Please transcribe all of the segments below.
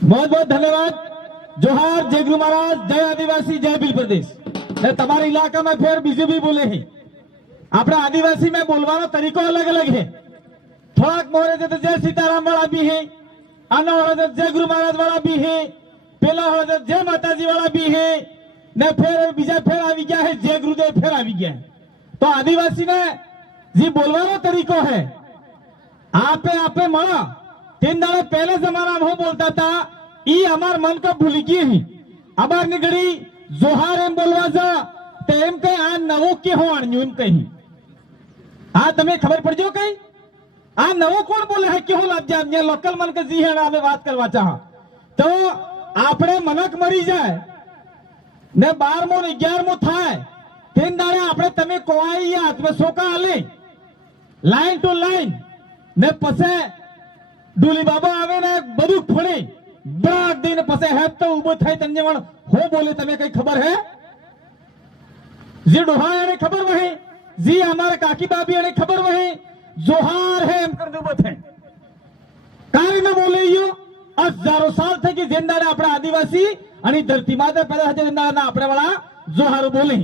बहुत बहुत धन्यवाद। जोहार, जय गुरु महाराज, जय आदिवासी, जय भील प्रदेश। તમારા ઇલાકામાં ફેર બીજું બી બોલે છે। આપણા આદિવાસી में બોલવાનો તરીકો अलग अलग है। થોડાક મોરે છે તો જય સીતારામ વાળા બી है, આના વાળા તો જય ગુરુ મહારાજ વાળા બી है, પેલા વાળા તો જય માતાજી વાળા બી है, ને ફેર બીજા ફેર આવી ગયા है જય ગુરુદેવ ફેર આવી ગયા है। તો આદિવાસીને જે બોલવાનો તરીકો है, आपे મળો तीन दाड़े पहले जमाना में बोलता था, ई हमार मन को भूल गई ही। अबार निगड़ी जोहार एम बोलवा जा तो एम कहीं आ नवो के हो अणन्यू एम कहीं आ तमें खबर पड़ जो कहीं आ नवो कौन बोले है क्यों लाभ जाए लोकल मन के जी है हमें बात करवा चाह तो आपने मनक मरी जाए ने 12मो ने 11मो थाय तीन दाड़े आपने तमें कोई हाथ में सोका आले लाइन टू लाइन ने पसे डूली बाबा आवे ने बदुक फड़े बड़ा दिन पसे है तो उबो थाई तंजे वण हो बोले तमे कई खबर है जी डोहा ने खबर वही जी हमारे काकी बाबी ने खबर वही जोहार है एम कर उबो थे कार्य में बोले यो हजारों साल थे कि जिंदा ने अपना आदिवासी आणि धरती माते पैदा है जिंदा ना अपने वाला जोहार बोले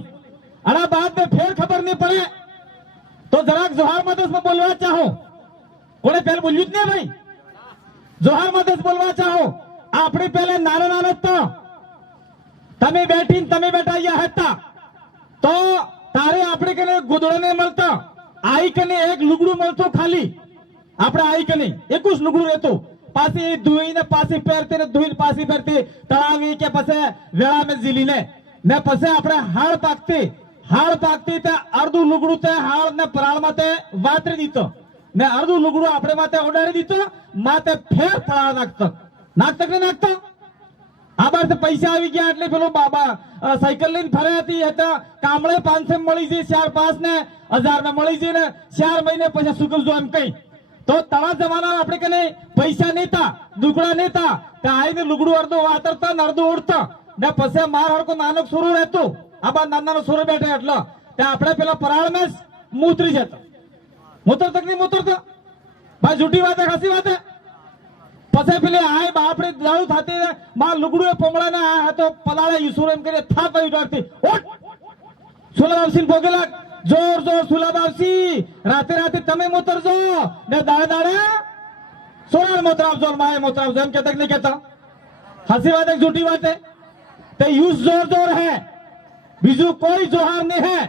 अड़ा बाद में फिर खबर नहीं पड़े तो जरा जोहार मत उसमें बोलवा चाहो कोने पहले बोलियो नहीं भाई जोहार मत बोलवा चाहो आपने पहले नाना नाना तो तमे बैठी तमे बैठा या हत्ता तो तारे आपने कने गुदड़ो ने मलता आई कने एक लुगड़ू मलतो खाली आपने आई कने एक उस लुगड़ू रहतो पासी धुई ने पासी पैरते ने धुई पासी पैरते तळावी के पसे वेळा में जिली ने पसे आपने हाड़ पाकते ते अर्धु लुगड़ू ते हाड़ ने पराळ माते वातरी दीतो ने अर्धु लुगड़ू आपने माते ओडारी दीतो माते फेर पराळ नाखतक ने नाखता आ बार से पैसा આવી ગયા એટલે પેલો બાબા સાયકલ લઈને ફરે હતી હતા કામળે 500 મળી છે 4-5 ને 1000 માં મળી છે ને 4 મહિને પછી સુકલ જો એમ કઈ તો તળા જમાના આપણે કને પૈસા નેતા દુકડા નેતા તે આઈને લુગડું અર્ધો વાતરતા ને અર્ધો ઉડતા ને પછી માર હરકો નાનો સોરો રહેતો આ બા નાનાનો સોરો બેઠે એટલે તે આપણે પેલા પરાળ में મૂતરી જતો મૂતર તક ની મૂતરતા ભાઈ झूठी વાત है हसी बात है पसे पेले आए बापरे दारू थाते मां लुगड़ू पोमड़ा ने आ तो पलाळे यूसुर एम करे था पई उठाती ओट सुलाबावसी पोगेला जोर जोर सुलाबावसी राते राते तमे मोतर जो ने दाड़े दाड़े सोनार मोतराव जोर माए मोतराव जम के तक नहीं कहता हंसी बात है झूठी बात है ते यूज जोर जोर है बीजू कोई जोहार नहीं है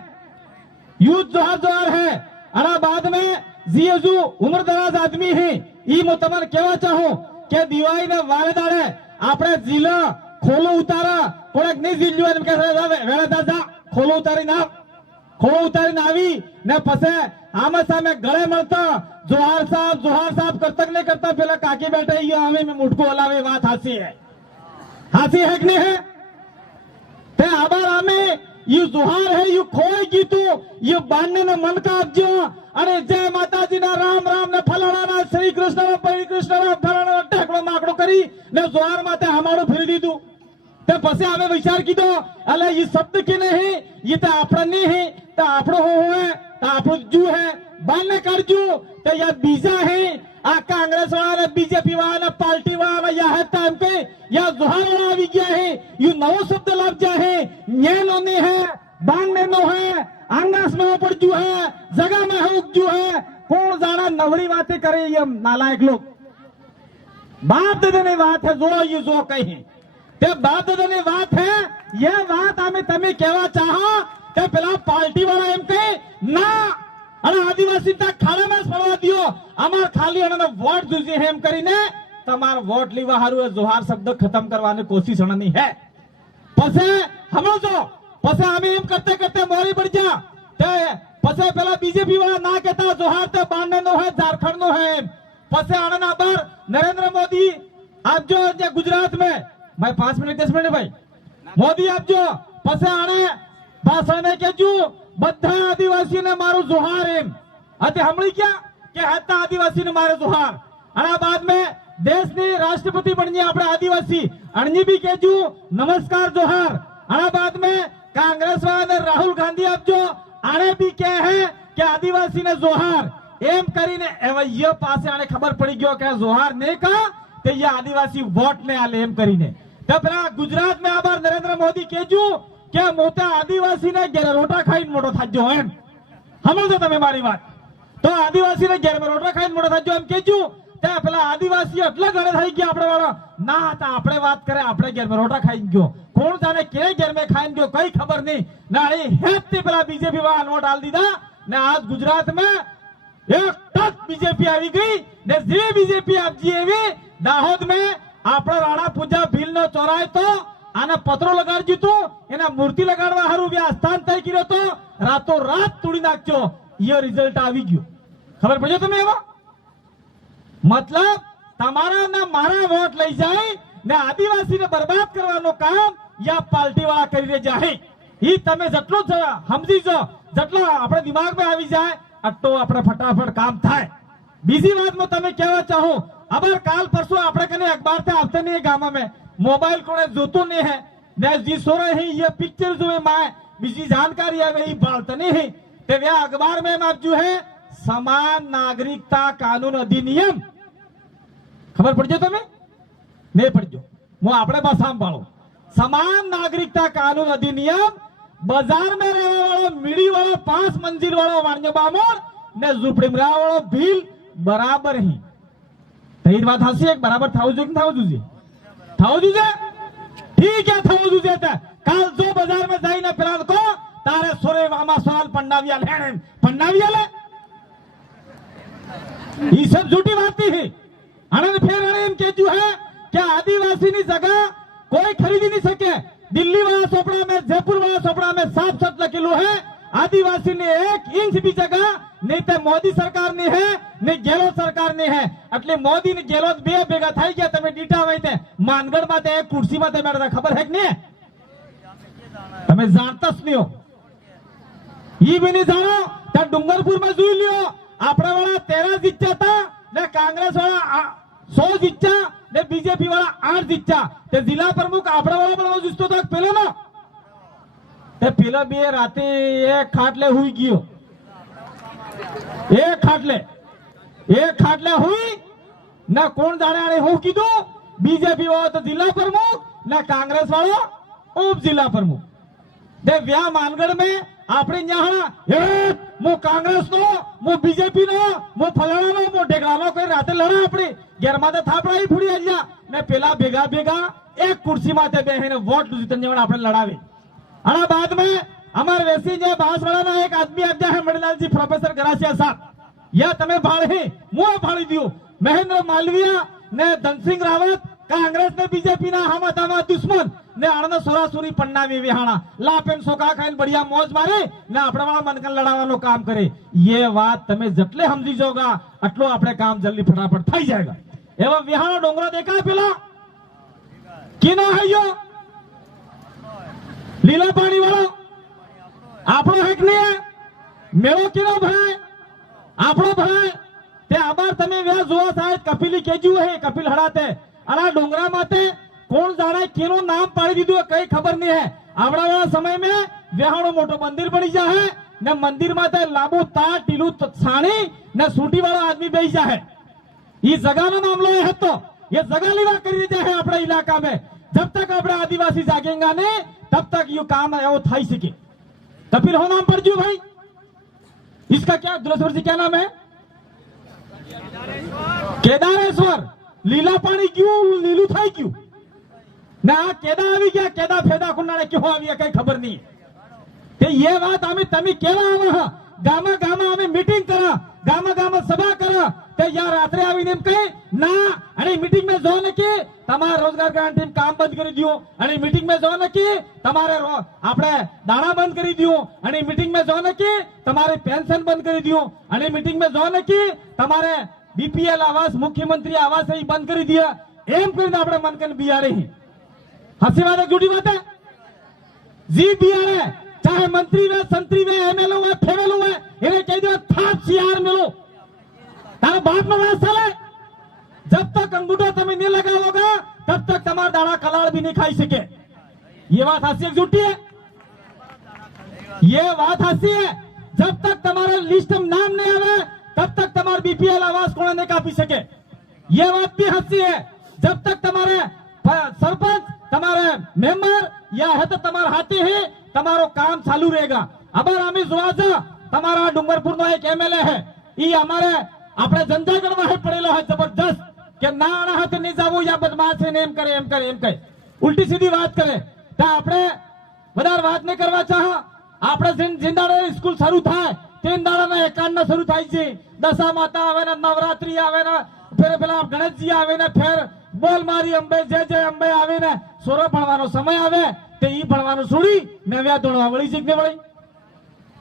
यूज जोहार है अरा बाद में जीजू उम्र दराज आदमी है ई मो तमन केवा चाहो के दिवाई ने वारे दाड़े आपने जिला खोलो उतारा कोड़क नहीं जिल्यो एम के वेला दादा खोलो उतारी नावी ने पसे आमे सामे गळे मळता जोहार साहब करतक नहीं करता पेला काकी बैठे ये हमें में मुठको हलावे बात हासी है कि नहीं है ते आबार हमें ये जोहार है ये खोई गीतू ये बांधने ने मन का अब्जो अरे जय माताजी ना राम राम ने फलाना ना श्री कृष्ण ना परी कृष्ण ना फलाना टेकड़ो माकड़ो करी ने जोहार माते हमारो फिर दी दू ते पसे हमें विचार की दो अले ये शब्द के नहीं ये तो आपड़ा नहीं है तो आपड़ो है तो आपड़ो जू है बांधने कर जू तो या बीजा है आ कांग्रेस वाला ने बीजेपी वाला ने पार्टी वाला या है टाइम पे या जोहार वाला भी गया है यू नवो शब्द लग जा है न्यानो ने है बांधने नो है आंगास में ऊपर जू है जगह में है जू है कौन जाना नवरी बातें करे ये नालायक लोग बाप दादा ने बात है जो ये जो कही ते बाप दादा ने बात है ये बात हमें तमें कहवा चाहो ते पेला पार्टी वाला एम कहे ना अरे आदिवासी तक खाने में पड़वा दियो अमार खाली अने वोट जूझे है एम करीने तमार वोट लीवा हारू जोहार शब्द खत्म करवाने कोशिश नहीं है पसे हम जो पसे हमें एम करते करते मोरी बढ़ जा ते पसे पहला बीजेपी वाला ना कहता जोहार ते बांधने नो है झारखंड नो है पसे आनंद आबार नरेंद्र मोदी आप जो गुजरात में मैं 5 मिनट 10 मिनट भाई मोदी आप जो पसे आने भाषण में के जू બધા આદિવાસીને મારો જોહાર એમ અતે હમણી क्या કે હતા આદિવાસીને મારો જોહાર અને બાદ में દેશની રાષ્ટ્રપતિ બની આપણે આદિવાસી અણજી भी કેજુ નમસ્કાર જોહાર અને બાદ में कांग्रेस वाले राहुल गांधी आप जो आने भी कहे हैं कि आदिवासी ने जोहार एम करीने ये पासे आने खबर पड़ी गयो के जोहार ने का તે ये आदिवासी वोट ने आले एम करीने तो पेला गुजरात में आबार नरेंद्र मोदी केजू के मोटा आदिवासी ने घेर रोटा खाई मोटो थाजो एम समझो तमे मारी बात तो आदिवासी ने घेर में रोटा खाई मोटो थाजो एम केजू ते पेला आदिवासी એટલા ઘરે થઈ ગયા આપણે વાળા ના હતા આપણે વાત કરે આપણે ઘેર में રોટા ખાઈ ગયો કોણ જાણે કે ઘેર में ખાઈ ગયો કઈ ખબર નહીં ના એ હેત પેલા બીજેપી વાળા નોટ આલ દીધા ને આજ ગુજરાત में एक टक बीजेपी આવી ગઈ ને જે બીજેપી આપજી એવી દાહોદ में આપણો રાણા પૂજા ભીલ નો ચોરાય તો આને પત્રો લગાડજો તો એના મૂર્તિ લગાડવા હારું વ્યવસ્થાન તય કર્યો તો રાતો રાત તોડી નાખજો ઈ રિઝલ્ટ આવી ગયો ખબર પડ્યો તમે એવો मतलब તમારા ના મારા વોટ લઈ જાય ને આદિવાસીને બરબાદ કરવાનો કામ યા પાર્ટી વાળા કરી રહી જાય ઈ તમે જેટલું સમજીજો જેટલો આપણે દિમાગમાં આવી જાય આટલો આપણે ફટાફટ કામ થાય બીજી વાતમાં તમે કહેવા ચાહો અબર કાલ પરસોं આપણે કને અખબાર से આવતે નહીં ગામમાં में मोबाइल कोने જોતો नहीं है ने जी सो रहे हैं ये पिक्चर जो है मैं બીજી जानकारी है वही बात नहीं है ते वे अखबार में आप जो है समान नागरिकता कानून अधिनियम खबर पड़जो તમે नहीं पड़जो હું આપણે ભાષા પાડો समान नागरिकता कानून अधिनियम बाजार में रहने वाला मीडी वाला 5 मंजिल वाला वाणिज्य बामोर ने झूपड़ी में रहने वाला बिल बराबर ही तई बात हसी एक बराबर थाउ जो थाउ जुजे ठीक है थाउ जुजे ते काल जो बाजार में जाई ना पेला को तारे सोरे वामा सवाल पंडाविया लेने पंडाविया ले ये सब झूठी बात है आनंद फिर एम केजू है कि आदिवासी की जगह कोई खरीदी नहीं सके दिल्ली वाला सोपड़ा में जयपुर वाला सोपड़ा में साफ साफ लखेलू है आदिवासी ने 1 इंच भी जगह नहीं तो मोदी सरकार ने है नहीं गेहलोत सरकार ने है એટલે મોદી ને ગેહલોત બે ભેગા થઈ ગયા તમે ડીટા વઈતે માનગઢ માં તે એક ખુરશી માં તે બેઠા ખબર है कि नहीं તમે જાણતા જ નહીં હો ઈ બી નહીં જાણો તો ડુંગરપુર માં જોઈ લ્યો આપણા વાળા 13 જીત્યા હતા ને कांग्रेस वाला 100 જીત્યા ने बीजेपी वाला 8 જીત્યા તે जिला प्रमुख આપણા વાળા પણ જીતતો તો પેલો ના તે પેલો બે રાતે એક ખાટલે હુઈ ગયો एक खाटले हुई ना कौन जाने आने हो कीधु बीजेपी वाला तो जिला प्रमुख ना कांग्रेस वाला उप जिला प्रमुख दे व्या मानगढ़ में आपने यहाँ मु कांग्रेस नो मु बीजेपी नो मु फलाना नो मु ढेकड़ा नो कोई राते लड़ा अपनी गेर माते थापड़ा ही फुड़ी आजा ने पेला भेगा भेगा एक कुर्सी माते बेहे ने वोट जीतने वाला आपने लड़ावे अना बाद में हमारे वैसे जो बांसवाड़ा ना एक आदमी आजा है मणिलाल जी प्रोफेसर गरासिया साहब या तमे भाड़े मुंह फाड़ी दियो महेंद्र मालविया ने धनसिंह रावत कांग्रेस ने बीजेपी ना हम अतामा दुश्मन ने आनंद सोरासुरी पन्नावी विहाणा लापेन सोका खाइन बढ़िया मौज मारे ने आपड़ा वाला मनकन लड़ावानो काम करे ये बात तमे जटले समझी जोगा अटलो आपणे काम जल्दी फटाफट થઈ जाएगा एवं विहाणो डोंगरा देखा पेला किनो है यो लीला पानी वालो આપણો હક નહીં મેળો કેનો ભરાય આપણો ભરાય તે આબાર તમે વ્યા જોવા સાહેબ કપિલી કેજ્યું હે કપિલ હડાતે અલા ડોંગરા માતે કોણ જાણે કેનો નામ પાડી દીધું કઈ ખબર નહીં હે આવડા વાળા समय में વ્યાહાણો મોટો મંદિર બની જાહે ને મંદિર માતે લાંબુ તાર ટીલું છાણી ને सूटी वाला आदमी બેસી જાહે ई जगहનો મામલો હે તો ये जगह लेवा કરી દે હે આપણા इलाका में जब तक આપણા आदिवासी जागेंगे नहीं तब तक ये काम एवो થઈ सके कपिल हो नाम पड़जू भाई इसका क्या दुलेश्वर जी क्या नाम है केदारेश्वर लीला पानी क्यों लीलू था क्यों ना केदा आवी गया केदा फेदा कुन्नाने क्यों आवी कई खबर नहीं ते ये बात हमें तमी केवा आवा गामा गामा हमें मीटिंग करा गामा गामा सभा करा ते यार रात्रे आवी नेम कहे ना अरे मीटिंग में जो ने के તમારા રોજગાર ગારંટી કામ બંધ કરી દિયો અને મીટિંગ में जो ने के તમારે આપણે દાણા બંધ કરી દિયો અને મીટિંગ में जो ने के તમારે પેન્શન બંધ કરી દિયો અને મીટિંગ में जो ने के તમારે बीपीएल आवास मुख्यमंत्री आवास ही बंद કરી દિયા એમ કરીને આપણે મનકન બિયારે હસી વાત झूठी बात है जी बियारे चाहे मंत्री वे संतरी वे एमएलए वे फेवेलो वे इन्हें कह दियो थाप सीआर मिलो तारा बाप में वाला साले जब तक अंगूठा तुम्हें नहीं लगाओगा तब तक तुम्हारा दाना कलाड़ भी नहीं खाई सके ये बात हंसी झूठी है ये बात हंसी है जब तक तुम्हारे लिस्ट में नाम नहीं आवे तब तक तुम्हारा बीपीएल आवास कौन नहीं कापी सके ये बात भी हंसी है जब तक तुम्हारे सरपंच तुम्हारे मेंबर या है तो तुम्हारे हाथी है તમારો કામ ચાલુ रहेगा। અબર અમે જોવા છે તમારા ડુંગરપુર નો એક એમએલએ है ઈ અમારે આપણે જનતાગઢમાં હે પડેલો है जबरदस्त કે ના આના હાથે નહીં જાવું યા બદમાશ છે ને એમ કરે એમ કરે એમ કહે ઉલટી સીધી વાત કરે તો આપણે વધારે વાત નહીં કરવા ચાહ આપણે જિંદાડે સ્કૂલ શરૂ થાય तीन दाड़ा एकांड शुरू थी दशा माता आवे नवरात्रि आवे फिर पेला गणेशजी आवे ने फिर बोल मारी अंबे जय जय अंबे आवे ने सोरो भणवानो समय आवे ते ई भणवानो छोड़ी ने व्या धोणवा वળી જીગને વળી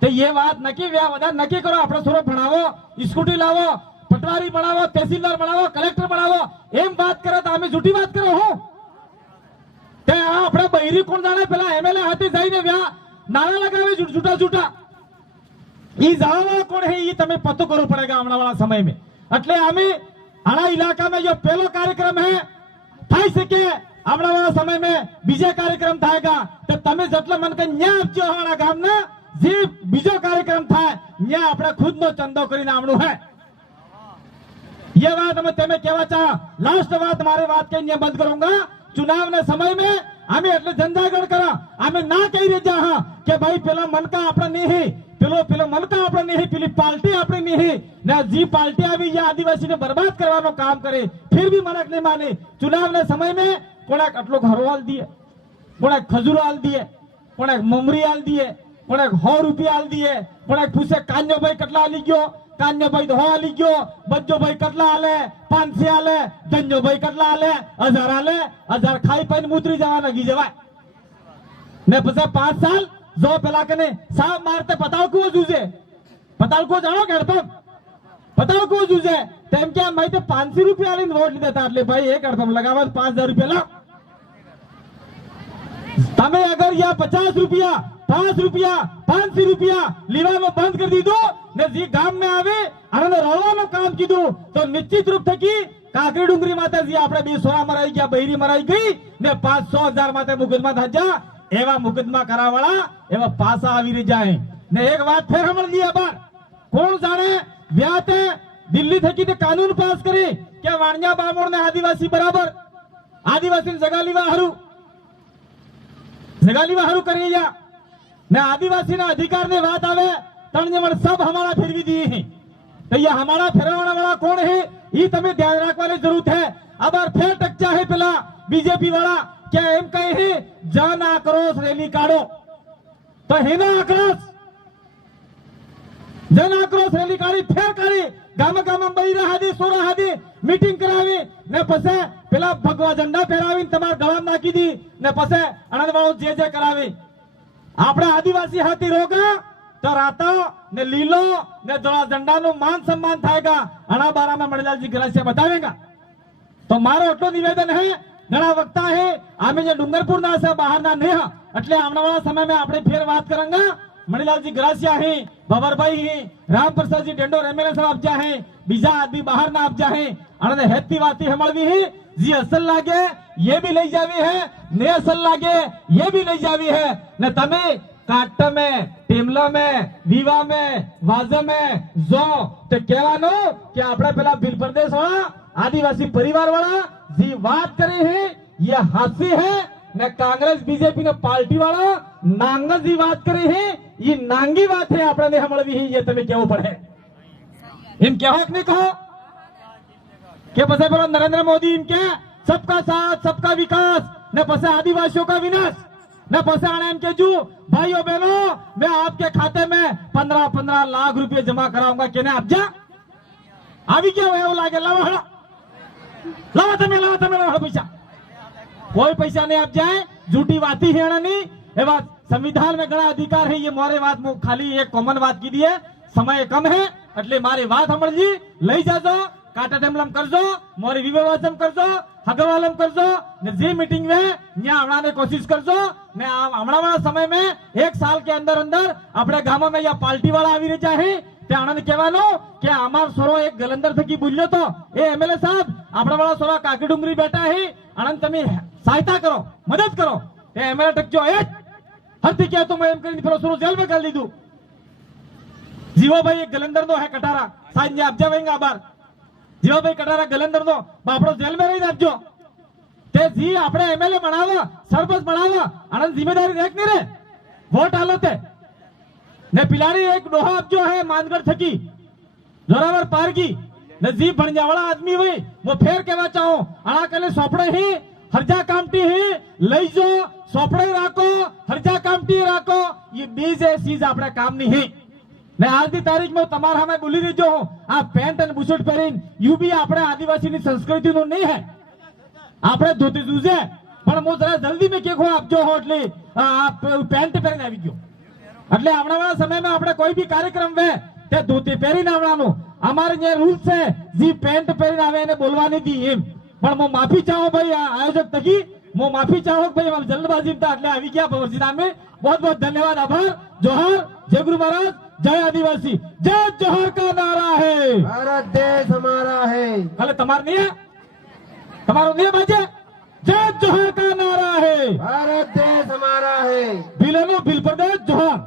ते ये बात नक्की व्या वदा नक्की करो આપણે सोरो भणावो स्कूटी लावो पटवारी बनावो तहसीलदार बनावो कलेक्टर बनावो एम बात करे तो आमी झूठी बात करो हो ते આપણે બૈરી કોણ જાણે પેલા એમએલએ હાથે જઈને વ્યા નારા લગાવે झूठा झूठा ये जावा कौन है ये तमें पतो करो पड़ेगा आने वाला समय में એટલે અમે આના इलाका में जो पहलो कार्यक्रम है થઈ શકે આने वाला समय में બીજો कार्यक्रम થાયगा तो તમે જેટલા મન કે ન્યા આપજો આના ગામના જે બીજો कार्यक्रम થાય ન્યા આપણે ખુદનો ચંદો કરીને આવણું है ये बात मैं तुम्हें कहवा चाह लास्ट बात मारे बात के न्या बंद करूंगा चुनाव ने समय में हमें એટલે જનજાગરણ કરા અમે ના કહી રહ્યા હા કે ભાઈ પેલા મનકા આપણે નહીં પેલો પેલો મલકા આપણે નહીં પેલી પાર્ટી આપણે નહીં ને जी पार्टी આવી ये आदिवासी ने बर्बाद करवानो काम करे फिर भी मनक नहीं माने चुनाव ने समय में कोणाक આટલો ઘરો આલ દીએ કોણાક ખજૂર આલ દીએ કોણાક મમરી આલ દીએ કોણાક 100 રૂપિયા આલ દીએ કોણાક પૂછે કાન્યો ભાઈ કેટલા આલી ગયો કાન્યો ભાઈ તો 100 આલી ગયો બજ્જો ભાઈ કેટલા આલે 500 આલે ધન્યો ભાઈ કેટલા આલે 1000 આલે 1000 ખાઈ પાઈને મૂતરી જવાના ગી જવાય ને પછી 5 साल जो पेला कने साहब मारते पताल को जूझे पताल को जानो करतो पताल को जूझे तेम क्या मैं तो 500 रुपया वाली वोट देता એટલે भाई एक करतो लगावा 5000 रुपया ला तमे अगर या 50 रुपया 5 रुपया 500 रुपया લીવાનો બંધ કરી દીધો ને જે ગામ में આવે અને રળવાનો કામ કીધું તો નિશ્ચિત રૂપ થકી કાકરી ડુંગરી માતાજી આપણે બે સોરા મરાઈ ગયા બૈરી મરાઈ ગઈ ને 500,000 માતે મુકદમા થાજા एवा मुकदमा करावाला एवा पासा आवी रे जाए ने एक बात फिर हमल लिया बार कौन जाने व्याते दिल्ली थकी ते कानून पास करे के वाणिया बामोड़ ने आदिवासी बराबर आदिवासी जगालीवा हरू करिया ने आदिवासी ना अधिकार ने बात आवे तण ने सब हमारा फिरवी दिए हैं तो ये हमारा फिरवाना वाला कौन है ये तमें ध्यान रखवानी जरूरत है अब फिर टक्चा है पेला बीजेपी वाला क्या एम कहे है जन आक्रोश रैली काढ़ो तो है ना आक्रोश जन आक्रोश रैली काढ़ी फिर काढ़ी गाम गाम बईरा हादी सोरा हादी मीटिंग करावी ने पसे पेला भगवा झंडा फहरावी तमार गळा नाखी दी ने पसे आनंद वाळो जे जे करावी आपड़ा आदिवासी हाथी रोगा तो राता ने लीलो ने धोळा झंडा नो मान सम्मान थायगा आना बारा में मणिलालजी गरासिया बतावेगा तो मारो એટલો निवेदन है घना वक्ता है आमे जे डूंगरपुर ना से बाहर ना नहीं એટલે આવનારા वाला समय में આપણે ફેર વાત કરાંગા मणिलाल जी गरासिया है भवरभाई है राम प्रसाद जी डेंडोर एमएलए साहब आप जा है बीजा आदमी बाहर ना आप जा है अने हेती वाती हमळवी है जी असल लागे ये भी ले जावी है ने असल लागे ये भी ले जावी है ने तमे काट में टेमला में विवा में वाजा में जो ते कहेवानो कि आपड़ा पेला बिल प्रदेश वाला आदिवासी परिवार वाला जी बात करे है ये हाथी है ने कांग्रेस बीजेपी ने पार्टी वाला नांगा जी बात करे है ये नांगी बात है आपने ने हमळवी है ये तमे केवो पड़े इन क्या हक नहीं कहो के पसे बोलो नरेंद्र मोदी इनके सबका साथ सबका विकास ने पसे आदिवासियों का विनाश न पसे आने इनके जू भाइयों बहनों मैं आपके खाते में 15-15 लाख रुपए जमा कराऊंगा के आप जा अभी क्या हुआ वो लागे लावा तमे पैसा कोई पैसा नहीं आप जाए झूठी बाती है नहीं ये बात संविधान में घना अधिकार है ये मोरे बात खाली एक कॉमन बात की दी है समय कम है એટલે મારી વાત સાંભળજી લઈ જાજો કાટા ટેમલમ કરજો મોરી વિવાદમ કરજો હગવાલમ કરજો ને જે मीटिंग में न्या આવવાને कोशिश करजो ने હમણાં वाला समय में एक साल के अंदर अंदर આપણે ગામમાં में या पार्टी वाला આવી રહ્યા છે તે આનંદ કહેવાનો કે અમાર સોરો એક ગલંદર થકી બોલ્યો તો એ એમએલએ સાહેબ આપણા વાળા સોરા કાકી ડુંગરી બેઠા છે આનંદ તમે સહાયતા કરો મદદ કરો એ એમએલએ ટકજો એ હરથી કે તો એમ કરીને પેલો સોરો જેલ में કરી દીધું जीवा भाई एक गलंदर नो है कटारा साइड आप जावेंगे बार जीवा भाई कटारा गलंदर नो बापड़ो जेल में रही आपजो તે જી આપણે એમએલએ બનાવવા સરપંચ બનાવવા આનંદ જિમ્મેદારી રેક નહીં રે વોટ આલો તે ને પિલારી एक डोहा जो है मानगढ़ थकी जोरावर पार की ने जी भणजा वाला आदमी हुई वो फेर कहवा चाहो आना कले सोपड़े ही हरजा कामटी ही लई जो सोपड़े राखो हरजा कामटी राखो ये बीज है चीज આપણે કામની હી ને આજની તારીખમાં તમારા સામે બોલી દેજો આ પેન્ટ અને બુશર્ટ પહેરીને યુ બી આપણે આદિવાસીની સંસ્કૃતિનું નહીં હે આપણે ધોતી જુજે પણ હું જરા જલ્દી મેં કેખો આપજો હો એટલે આ પેન્ટ પહેરીને આવી ગયો એટલે આવનારા સમયમાં આપણે કોઈ બી કાર્યક્રમ વે તે ધોતી પહેરીને આવવાનું અમારે જે રૂલ છે જે પેન્ટ પહેરીને આવે એને બોલવાની દી એમ પણ હું માફી ચાહું ભાઈ આ આયોજક તકી હું માફી ચાહું ભાઈ हम जल्दबाजी में એટલે આવી ગયા ભવરજી નામે बहुत बहुत धन्यवाद आभार जोहार जय गुरु महाराज जय आदिवासी जय जोहार का नारा है भारत देश हमारा है। भले તમાર નહીં તમારો નહીં બાજે जय जोहार का नारा है भारत देश हमारा है। ભીલેનો ભીલ પ્રદેશ જોહાર।